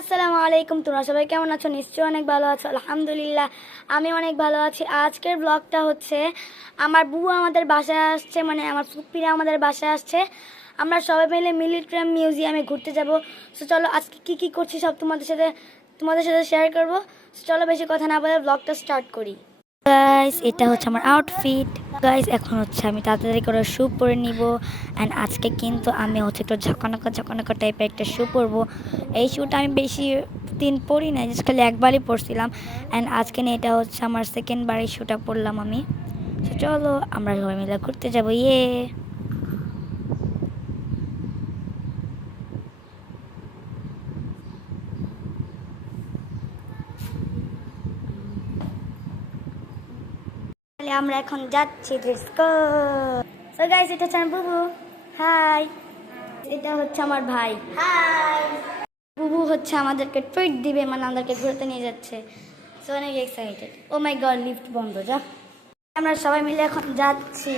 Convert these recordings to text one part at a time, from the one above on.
আসসালামু আলাইকুম। তোমরা সবাই কেমন আছো? নিশ্চয়ই অনেক ভালো আছো। আলহামদুলিল্লাহ আমি অনেক ভালো আছি। আজকের ব্লগটা হচ্ছে আমার বুয়া আমাদের বাসায় আসছে, মানে আমার ফুপিরা আমাদের বাসায় আসছে। আমরা সবাই মিলে মিলিটারি মিউজিয়ামে ঘুরতে যাব। সো চলো আজকে কি করছি সব তোমাদের সাথে শেয়ার করবো। সো চলো বেশি কথা না বলে ব্লগটা স্টার্ট করি। গাইস, এটা হচ্ছে আমার আউটফিট। গাইস, এখন হচ্ছে আমি তাড়াতাড়ি করে শু পরে নিব। অ্যান্ড আজকে কিন্তু আমি হচ্ছে একটু ঝকনকা টাইপের একটা শু পরবো। এই শুটা আমি বেশি দিন পরি না, জাস্ট খালি একবারই পরছিলাম। অ্যান্ড আজকে না এটা হচ্ছে আমার সেকেন্ড বার এই শুটা পরলাম আমি। তো চলো আমরা সবাই মিলে ঘুরতে যাবো। আমরা এখন যাচ্ছি। Let's go. সো গাইস, এটা হচ্ছে আমার বুবু। হাই। এটা হচ্ছে আমার ভাই। হাই। বুবু হচ্ছে আমাদেরকে ট্রিট দিবে, মানে আমাদেরকে ঘুরতে নিয়ে যাচ্ছে। সো অনেক এক্সাইটেড। ও মাই গড, লিফট বন্ধ। যা, আমরা সবাই মিলে এখন যাচ্ছি।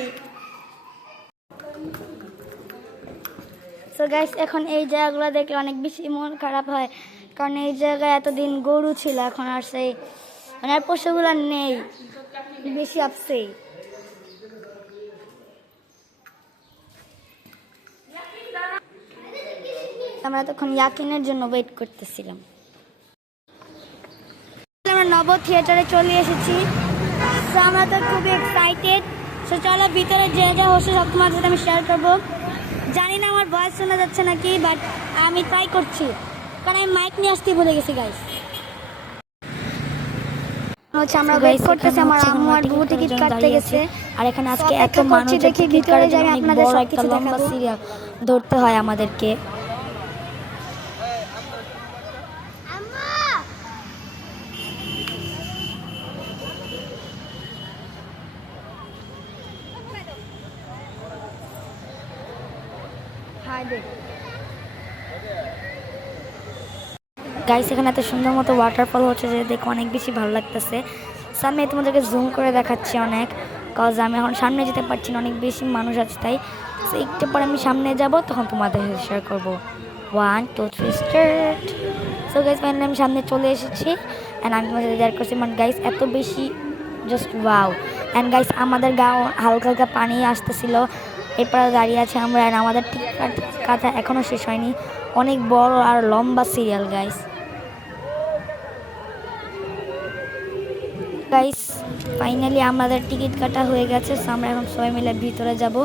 সো গাইস, এখন এই জায়গাগুলো দেখলে অনেক বেশি মন খারাপ হয়, কারণ এই জায়গায় এতদিন গরু ছিল, এখন আর সেই মানে আর পশুগুলো নেই। বেশি আপসে। আমরা তখন ইয়াকিনের জন্য ওয়েট করতেছিলাম। আমরা নব থিয়েটারে চলে এসেছি। তো আমরা তো খুবই এক্সাইটেড। সো চলো ভিতরে যে যা হচ্ছে সব তোমার সাথে আমি শেয়ার করবো। জানি না আমার ভয়েস শোনা যাচ্ছে নাকি, বাট আমি ট্রাই করছি, কারণ আমি মাইক নিয়ে আসতে ভুলে গেছি গাইস। হচ্ছে আমরা ওয়েট করতেছি, আমার আম্মু আর বুবু টিকিট কাটতে গেছে। আর এখানে আজকে এত মানুষ দেখি ভিতরে যাই, আপনাদের বড় সব একটা কিছু লম্বা দেখাবো। সিরিয়াল ধরতে হয় আমাদেরকে। গাইস, এখানে এত সুন্দর মতো ওয়াটারফল হচ্ছে যে দেখে অনেক বেশি ভালো লাগতেছে। সো আমি তোমাদেরকে জুম করে দেখাচ্ছি অনেক, কজ আমি এখন সামনে যেতে পারছি না, অনেক বেশি মানুষ আছে তাই। সো একটু পরে আমি সামনে যাব, তখন তোমাদের সাথে শেয়ার করবো। 1 2 3 স্টার্ট। সো গাইস, ফাইনালি আমি সামনে চলে এসেছি। অ্যান্ড আমি তোমাদের সাথে শেয়ার করছি, মানে গাইস এত বেশি জাস্ট ওয়াও। অ্যান্ড গাইস, আমাদের গাও হালকা হালকা পানি আসতেছিল, এরপরে দাঁড়িয়ে আছে আমরা। অ্যান্ড আমাদের টিকিট কাটা এখনও শেষ হয়নি। অনেক বড় আর লম্বা সিরিয়াল গাইস। গাইস, ফাইনালি আমাদের টিকিট কাটা হয়ে গেছে। সো আমরা এখন সবাই মিলে ভিতরে যাব।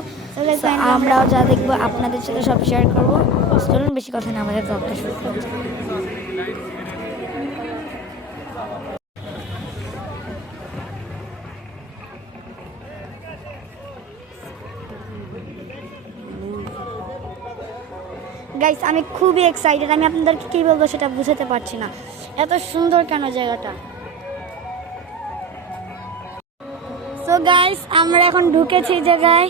আমরাও যা দেখবো আপনাদের সাথে সব শেয়ার করবো। চলুন বেশি কথা না, আমাদের ব্লগটা শুরু করবো। গাইস, আমি খুবই এক্সাইটেড। আমি আপনাদেরকে কী বলবো সেটা বুঝাতে পারছি না, এত সুন্দর কেন জায়গাটা। সো গাইস, আমরা এখন ঢুকেছি জায়গায়।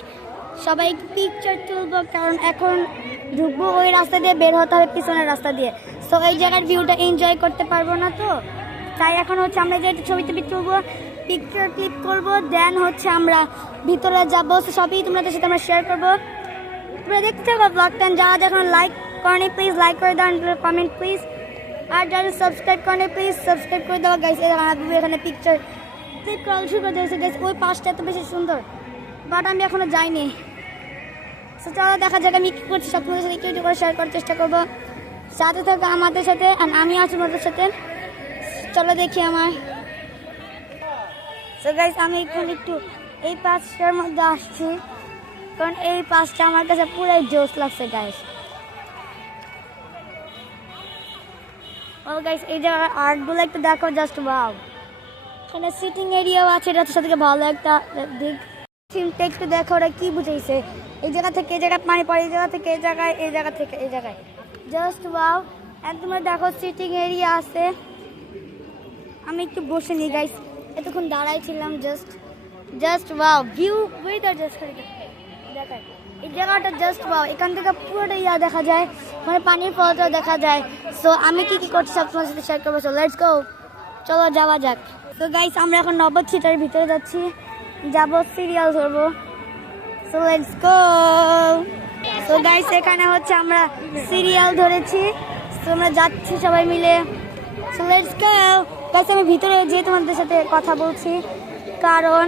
সবাই পিকচার তুলবো, কারণ এখন ঢুকবো ওই রাস্তা দিয়ে, বের হতে হবে পিছনের রাস্তা দিয়ে। সো এই জায়গার ভিউটা এনজয় করতে পারবো না, তো তাই এখন হচ্ছে আমরা যে ছবিতে তুলবো, পিকচার ক্লিক করবো, দেন হচ্ছে আমরা ভিতরে যাবো। সো সবই তোমাদের সাথে আমরা শেয়ার করবো। তোমরা দেখতে থাকো ব্লগটা। যারা যখন লাইক করেনি প্লিজ লাইক করে দাও, কমেন্ট প্লিজ। আর যারা সাবস্ক্রাইব করেনি প্লিজ সাবস্ক্রাইব করে দাও গাইস। এখানে পিকচার ক্লিক করা শুরু করে দিয়েছে গাইস। ওই পাশটা এত বেশি সুন্দর, বাট আমি এখনো যাইনি। সো চলো দেখা যাক আমি কী করছি, সব তোমাদের সাথে একটু করে শেয়ার করার চেষ্টা করবো। সাথে থাকো আমাদের সাথে, আর আমি আছি তোমাদের সাথে। চলো দেখি আমার। সো গাইস, আমি এখন একটু এই পাশটার মধ্যে আসছি, কারণ এই পাশটা আমার কাছে পুরাই জোশ লাগছে গাইস। ও গাইস, এই জায়গার আর্টগুলো একটু দেখো, জাস্ট ওয়াও। এখানে সিটিং এরিয়াও আছে, এটা তো সবথেকে ভালো একটা দিক। থিমটা একটু দেখো, ওরা কী বুঝাইছে। এই জায়গা থেকে এই জায়গায় পানি পড়ে, এই জায়গা থেকে এই জায়গায়, এই জায়গা থেকে এই জায়গায়, জাস্ট ওয়াও। অ্যান্ড তোমরা দেখো সিটিং এরিয়া আছে। আমি একটু বসে নিই গাইস, এতক্ষণ দাঁড়াই ছিলাম। Just wow view, weather just দেখায় এই জায়গাটা, জাস্ট ওয়াও। এখান থেকে পুরোটা ইয়া দেখা যায়, মানে পানির ফলটাও দেখা যায়। সো আমি কি করছি সব তোমার সাথে শেয়ার করবো। সো লেটস গো, চলো যাওয়া যাক। তো গাইস, আমরা এখন নবদ থিয়েটারের ভিতরে যাচ্ছি, যাবো সিরিয়াল ধরবো। So let's go. So guys, এখানে হচ্ছে আমরা সিরিয়াল ধরেছি। তো আমরা যাচ্ছি সবাই মিলে। So let's go guys. আমি ভিতরে যেয়ে তোমাদের সাথে কথা বলছি, কারণ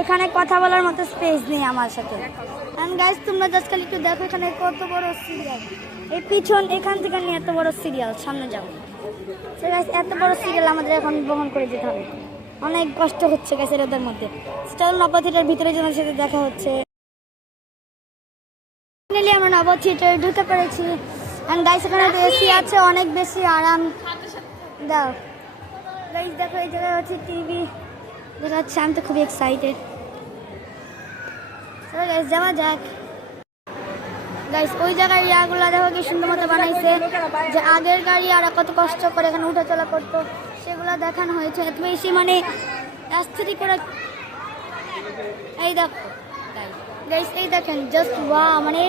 এখানে কথা বলার মতো স্পেস নেই আমার সাথে। এন্ড গাইস তোমরা জাস্ট খালি একটু দেখো এখানে কত বড় সিরিয়াল, এই পিছন এখান থেকে নিয়ে এত বড় সিরিয়াল, সামনে যাও। সো গাইস এত বড় সিরিয়াল আমাদের এখন বহন করে যেতে হবে, অনেক কষ্ট হচ্ছে গাইস এদের মধ্যে। চল নবদ থিয়েটার ভিতরে জনের সাথে দেখা হচ্ছে। ফাইনালি আমরা নবদ থিয়েটারে ঢুকে পড়েছি। এন্ড গাইস এখানে এসি আছে, অনেক বেশি আরাম দাও। গাইস দেখো এই জায়গায় হচ্ছে টিভি দেখাচ্ছে, আমি তো খুবই এক্সাইটেড। চলো গাইস যাওয়া যাক। গাইস ওই জায়গার ইয়াগুলো দেখো কি সুন্দর মতো বানাইছে, যে আগের গাড়ি আর কত কষ্ট করে এখানে উঠে চলা করতো সেগুলো দেখানো হয়েছে। এত বেশি মানে অ্যাস্থেটিক করে। এই দেখো গাইস, এই দেখেন জাস্ট ওয়াও, মানে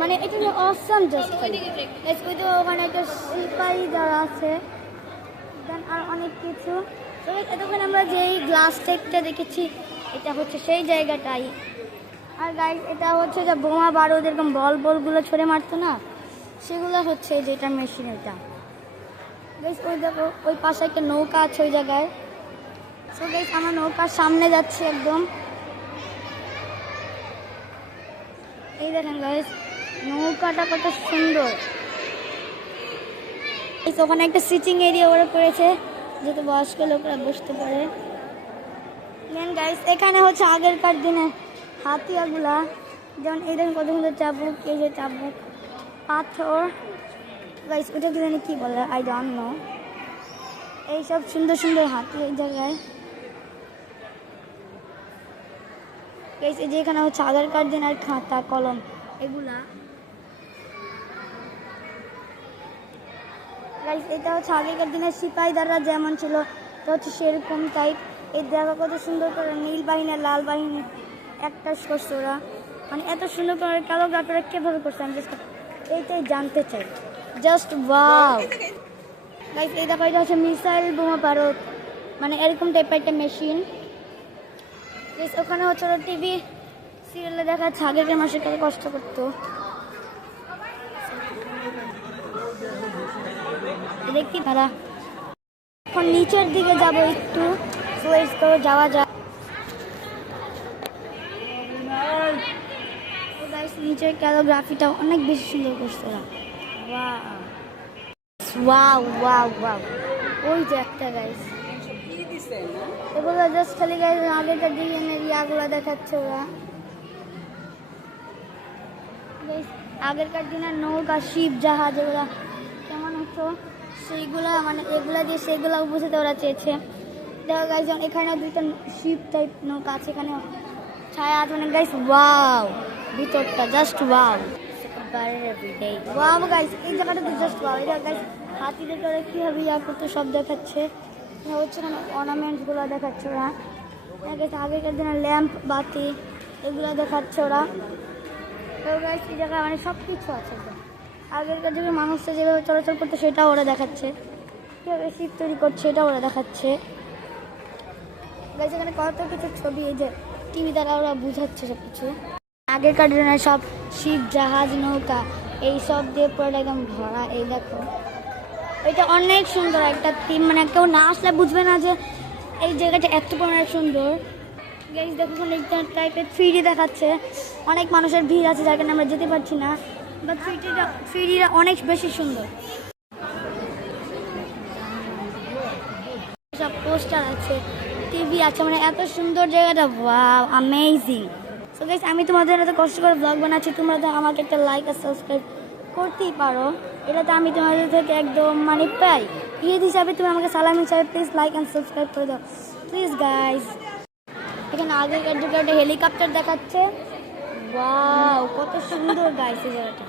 মানে এটা অসাম জাস্ট। গাইস ওই তো ওখানে একটা সিপাহি যারা আছে, দেন আর অনেক কিছু। তো এতক্ষণ আমরা যেই গ্লাস টাইপটা দেখেছি এটা হচ্ছে সেই জায়গাটাই। আর গাইস এটা হচ্ছে যে বোমা বারুদ এরকম বলগুলো ছড়ে মারতো না, সেগুলো হচ্ছে যেটা মেশিন এটা। গাইস ওই দেখো ওই পাশে একটা নৌকা আছে ওই জায়গায়। সো গাইস আমরা নৌকার সামনে যাচ্ছি একদম। এই দেখেন গাইস নৌকাটা কত সুন্দর। ওখানে একটা সিটিং এরিয়া ওরা করেছে যাতে বয়স্ক লোকরা বসতে পারে। গাইস এখানে হচ্ছে আগেরকার দিনে হাতিয়াগুলা, যেমন এই দেখেন কত সুন্দর চাবুক, এই যে চাবুক পাথর। গাইস ওটা কি জানি কি বলে, আই ডোন্ট নো। এইসব সুন্দর সুন্দর হাতি এই জায়গায়। গাইস এই যে এখানে হচ্ছে আগেরকার দিনের খাতা কলম এগুলা। গাইস এটা হচ্ছে আগেকার দিনের সিপাহীদাররা যেমন ছিল তো হচ্ছে সেরকম টাইপ। এই দেখা কত সুন্দর করে নীল বাহিনী লাল বাহিনী একটা করছে ওরা, মানে এত সুন্দর করে ক্যালোগ্রাফিরা কীভাবে করছে আমি এইটাই জানতে চাই। Just wow guys. এই দেখো এটা হচ্ছে মিসাইল বোমা বারুদ, মানে এরকম টাইপের একটা মেশিন। গাইস ওখানে হচ্ছে ওরা টিভি সিরিয়ালে দেখাচ্ছে আগেকার মানুষের কত কষ্ট করতো। দেখি ভাড়া এখন নিচের দিকে যাবো একটু, ওয়েট করে যাওয়া যায়। নিচের ক্যালোগ্রাফিটা অনেক বেশি সুন্দর করছে ওরা। ওয়াও ওয়াও ওয়াও, ওই যে একটা গাইস এগুলো জাস্ট খালি গাইস আগেকার দিনের ইয়াগুলো দেখাচ্ছে ওরা। আগেরকার দিনের নৌকা শিপ জাহাজ এগুলা কেমন হতো সেইগুলা, মানে এগুলা দিয়ে সেগুলা বুঝতে ওরা চেয়েছে। দেখো গাইস এখানে দুইটা শিপ টাইপ নৌকা আছে, এখানে ছায়া আছে অনেক গাইস। ওয়াও ভিতরটা জাস্ট ওয়াও ওয়াও গাইস, এই জায়গাটা তো জাস্ট ওয়াও। এটা গাইস হাতিদের করে কীভাবে ইয়া করতে সব দেখাচ্ছে, হচ্ছে না অর্নামেন্টসগুলো দেখাচ্ছে ওরা। আগেকার দিনের ল্যাম্প বাতি এগুলো দেখাচ্ছে ওরা। তো গাইস এই জায়গায় মানে সব কিছু আছে। আগেরকার যুগে মানুষরা যেভাবে চলাচল করতো সেটাও ওরা দেখাচ্ছে, কীভাবে শিপ তৈরি করছে এটাও ওরা দেখাচ্ছে। গাইস এখানে কত কিছু ছবি এই যে টিভি দ্বারা ওরা বুঝাচ্ছে সব কিছু। আগেরকার দিনের সব শিপ জাহাজ নৌকা এই সব দিয়ে পুরো একদম ভরা। এই দেখো এটা অনেক সুন্দর একটা থিম, মানে কেউ না আসলে বুঝবে না যে এই জায়গাটা এত অনেক সুন্দর। গাইস দেখো একটা টাইপের 3D দেখাচ্ছে, অনেক মানুষের ভিড় আছে যার কারণে আমরা যেতে পারছি না, বাট 3Dটা অনেক বেশি সুন্দর। সব পোস্টার আছে, টিভি আছে, মানে এত সুন্দর জায়গাটা। Wow amazing. সো গাইস আমি তোমাদের এত কষ্ট করে ব্লগ বানাচ্ছি, তোমরা তো আমাকে একটা লাইক আর সাবস্ক্রাইব করতেই পারো, এটা তো আমি তোমাদের থেকে একদম মানে পাই। ঈদ হিসাবে তুমি আমাকে সালাম হিসাবে প্লিজ লাইক অ্যান্ড সাবস্ক্রাইব করে দাও প্লিজ গাইস। এখানে আগেকার যুগে একটা হেলিকপ্টার দেখাচ্ছে। ওয়াও কত সুন্দর গাইস এই জায়গাটা।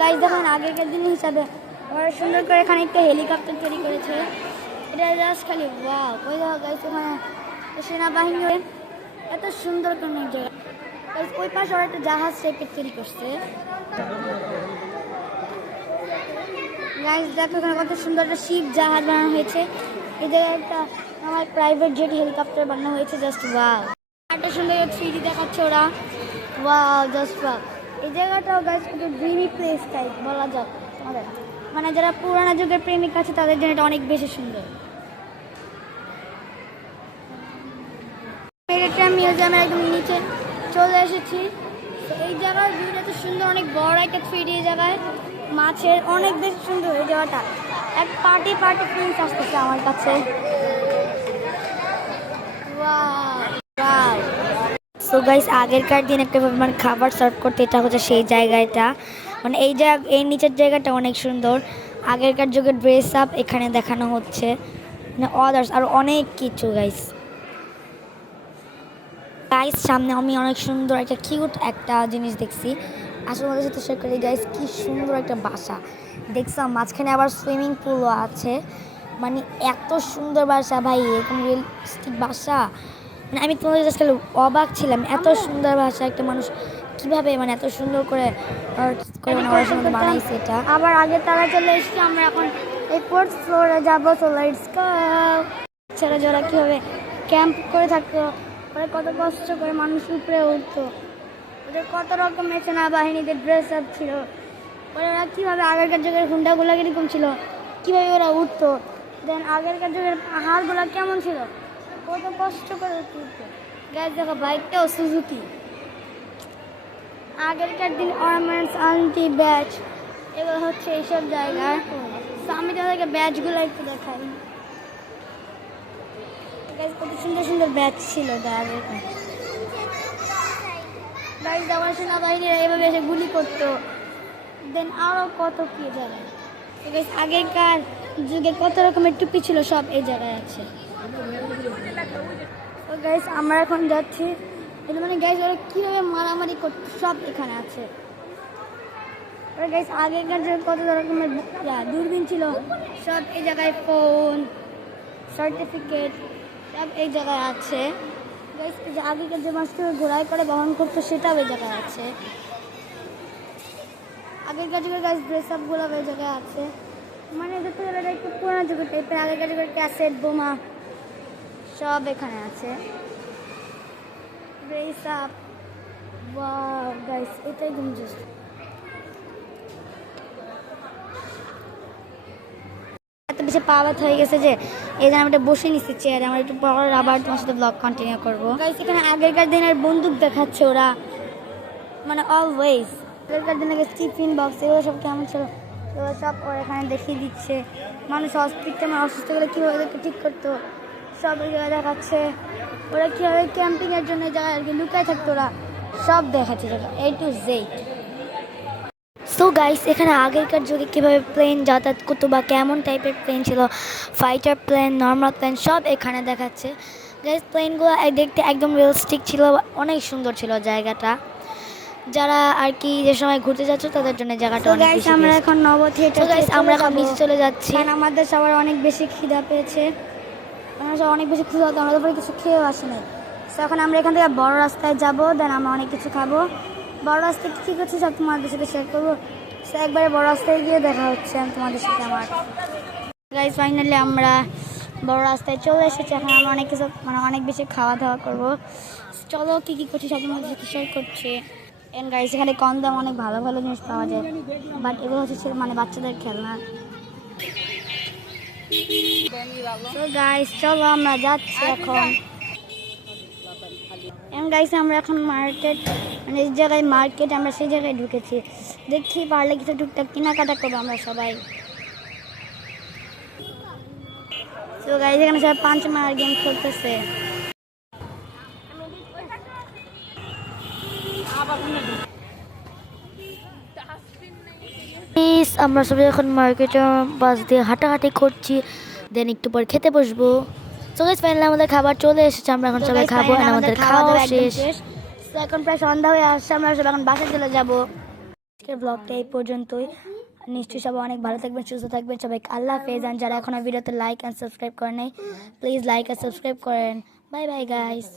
গাইস দেখেন আগেকার দিন হিসাবে ওরা সুন্দর করে এখানে একটা হেলিকপ্টার তৈরি করেছে, এটা জাস্ট খালি ওয়াও। ওই দেখো গাইস ওখানে সেনাবাহিনী এত সুন্দর কোনো জায়গা। ওই পাশে ওরা একটা জাহাজ টাইপের তৈরি করছে। গাইস দেখো এখানে কত সুন্দর একটা শিপ জাহাজ বানানো হয়েছে। এই জায়গায় একটা আমার প্রাইভেট জেট হেলিকপ্টার বানানো হয়েছে। Just wow. একটা সুন্দর 3D দেখাচ্ছে ওরা। Wow just wow. এই জায়গাটাও গাছ একটু ড্রিমি প্লেস টাইপ বলা যাক তোমাদের, মানে যারা পুরানো যুগের প্রেমিক আছে তাদের জন্য এটা অনেক বেশি সুন্দর। মেরিটাইম মিউজিয়ামের একদম নিচে চলে এসেছি। তো এই জায়গার ভিউটা তো সুন্দর, অনেক বড় একটা 3D জায়গায়, মাছের অনেক বেশি সুন্দর এই জায়গাটা। এক পার্টি ফিলিংস আসতেছে আমার কাছে। সো গাইস, আগেরকার দিন একটা মানে খাবার সার্ভ করতে, এটা হচ্ছে সেই জায়গাটা, মানে এই নিচের জায়গাটা অনেক সুন্দর। আগেরকার যুগের ড্রেস আপ এখানে দেখানো হচ্ছে, মানে অদার্স আর অনেক কিছু। গাইস সামনে আমি অনেক সুন্দর একটা কিউট একটা জিনিস দেখছি, আসলে আমাদের সাথে শেয়ার করি। গাইস কি সুন্দর একটা বাসা দেখলাম, মাঝখানে আবার সুইমিং পুলও আছে, মানে এত সুন্দর বাসা ভাই, এরকম রিয়েলিস্টিক বাসা, মানে আমি তোমাদের কাছে অবাক ছিলাম, এত সুন্দর ভাষা একটা মানুষ কিভাবে মানে এত সুন্দর করে বানাইছে এটা। আবার আগে তারা চলে এসেছি, আমরা এখন এই ফোর্থ ফ্লোরে যাবো। তো লেটস গো। ছেড়ে যারা কীভাবে ক্যাম্প করে থাকতো, ওরা কত কষ্ট করে মানুষ উপরে উঠতো, ওদের কত রকমের সেনাবাহিনীদের ড্রেস আপ ছিল, ওরা কীভাবে আগেরকার যুগের হুন্ডাগুলো কীরকম ছিল, কীভাবে ওরা উঠতো, দেন আগেরকার যুগের পাহাড়গুলো কেমন ছিল, কত কষ্ট করে উঠতো। গাছ দেখো, বাইকটাও সুজুকি। আগেরকার দিন অর্নামেন্টস, আংটি, ব্যাচ, এগুলো হচ্ছে এইসব জায়গায়। তো আমি তাদেরকে ব্যাচগুলো একটু দেখাই। কত সুন্দর সুন্দর ব্যাচ ছিল তাদের। গাইজ আমার সেনাবাহিনীরা এভাবে এসে গুলি করতো, দেন আরও কত কী জায়গায়। আগেকার যুগে কত রকমের টুপি ছিল, সব এই জায়গায় আছে। তো গাইজ আমরা এখন যাচ্ছি, এটা মানে গাইজ ওরা কীভাবে মারামারি করতো সব এখানে আছে। ওরা গাইজ আগেকার যুগে কত রকমের দূরবীন ছিল, সব এই জায়গায়, ফোন, সার্টিফিকেট সব এই জায়গায় আছে। গাইজ যে আগেকার যে মানুষগুলো ঘোড়ায় করে বহন করতো সেটাও এই জায়গায় আছে। আগেকার যুগের গাইজ ড্রেস আপগুলো এই জায়গায় আছে, মানে দেখতে গেলে একটু পুরোনো যুগের টাইপের। আগেকার যুগের ক্যাসেট, বোমা সব এখানে আছে। ড্রেস আপ, ওয়াও গাইস, এটাই তুমি জাস্ট এত বেশি পাওয়া হয়ে গেছে যে এই জন্য আমি এটা বসে নিচ্ছি চেয়ারে। আমার একটু পর আবার তোমার সাথে ব্লগ কন্টিনিউ করবো। গাইস এখানে আগেরকার দিনের বন্দুক দেখাচ্ছে ওরা, মানে অলওয়েজ আগেরকার দিনে টিফিন বক্স এগুলো সব কেমন ছিল এগুলো সব ওরা এখানে দেখিয়ে দিচ্ছে। মানুষ হসপিটালে অসুস্থ গেলে কীভাবে ওদেরকে ঠিক করতো সব ওই জায়গায় দেখাচ্ছে। ওরা কীভাবে ক্যাম্পিংয়ের জন্য জায়গায় আর কি লুকায় থাকতো ওরা সব দেখাচ্ছে A to Z। So guys, এখানে আগেরকার যুগে কীভাবে প্লেন যাতায়াত করতো বা কেমন টাইপের প্লেন ছিল, ফাইটার প্লেন, নর্মাল প্লেন সব এখানে দেখাচ্ছে। গাইস প্লেনগুলো দেখতে একদম রিয়েলিস্টিক ছিল, অনেক সুন্দর ছিল জায়গাটা। যারা আর কি যে সময় ঘুরতে যাচ্ছে তাদের জন্য জায়গাটা অনেক বেশি। আমরা এখন নব থিয়েটার, আমরা এখন নিচে চলে যাচ্ছি, কারণ আমাদের সবার অনেক বেশি খিদা পেয়েছে। আমরা সব অনেক বেশি খিদা, আমরা তারপরে কিছু খেয়েও আসি নাই। সো এখন আমরা এখান থেকে বড় রাস্তায় যাবো, দেন আমরা অনেক কিছু খাবো। বড় রাস্তায় কী করছি সব তোমাদের সাথে শেয়ার করবো। সো একবারে বড় রাস্তায় গিয়ে দেখা হচ্ছে তোমাদের সাথে আমার। গাইস ফাইনালি আমরা বড় রাস্তায় চলে এসেছি, এখন আমরা অনেক কিছু মানে অনেক বেশি খাওয়া দাওয়া করবো। চলো কী কী করছি সব তোমাদের সাথে শেয়ার করছি। এন্ড গাইস এখানে কম দাম অনেক ভালো ভালো জিনিস পাওয়া যায়, বাট এগুলো হচ্ছে মানে বাচ্চাদের খেলনা। তো গাইস চলো আমরা যাচ্ছি এখন। এন্ড গাইস আমরা এখন মার্কেট, মানে এই জায়গায় মার্কেট, আমরা সেই জায়গায় ঢুকেছি। দেখি পারলে কিছু টুকটাক কেনাকাটা করবো আমরা সবাই। তো গাইস এখানে সবাই পাঞ্চ মারার গেম খেলতেছে। আমরা সবাই এখন মার্কেটের পাশ দিয়ে হাঁটাহাঁটি করছি, দেন একটু পর খেতে বসবো। সো গাইস ফাইনালি আমাদের খাবার চলে এসেছে, আমরা এখন সবাই খাবো। আমাদের খাওয়া শেষ, এখন প্রায় সন্ধ্যা হয়ে আসছে, আমরা সবাই এখন বাসায় চলে যাবো। আজকের ব্লগটা এই পর্যন্তই। নিশ্চয়ই সবাই অনেক ভালো থাকবেন, সুস্থ থাকবেন। সবাইকে আল্লাহ হাফেজ। আর যারা এখনো ভিডিওতে লাইক অ্যান্ড সাবস্ক্রাইব করেন নাই, প্লিজ লাইক অ্যান্ড সাবস্ক্রাইব করেন। Bye bye guys.